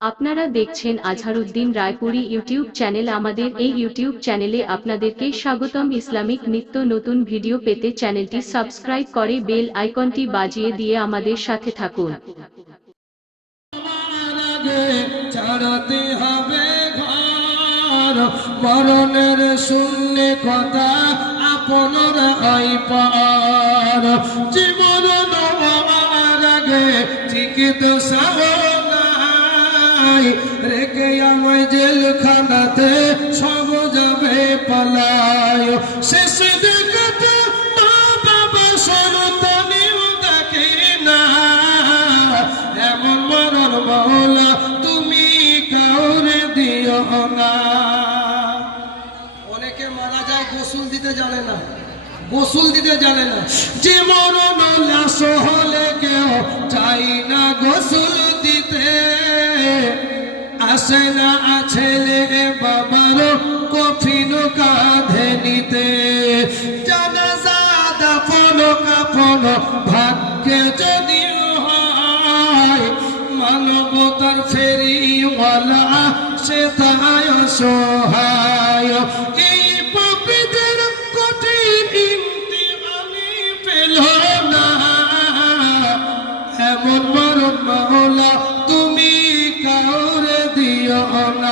আপনারা দেখছেন Azharuddin Raipuri YouTube channel. আমাদের এই ইউটিউব চ্যানেলে আপনাদেরকে স্বাগতম। ইসলামিক নিত্য নতুন ভিডিও পেতে চ্যানেলটি সাবস্ক্রাইব করে বেল আইকনটি বাজিয়ে দিয়ে আমাদের সাথে থাকুন। মরণের কথা জীবন আগে টিকিট সাহনাই রেখে আমায় জেলখানাতে সব যাবে পালায়। শেষ দেখতে এমন তুমি দিও না। অনেকে মারা যায় দিতে জানে না। গোসল দিতে জানে না। যে মরণ লাশ হলে কেউ চাই না গোসল দিতে। আসে ছেলে বাবার কফিন কাঁধে নিতে। জানাজা দাফন, কাফন, ভাগ্যে যদিও হয়, মানবতার ফেরিওয়ালা, সে তাহায় সহায় এই পাপীদের কঠিন ইন্তিমানি পেল না। এমন বড় মাওলা, তুমি কাউর your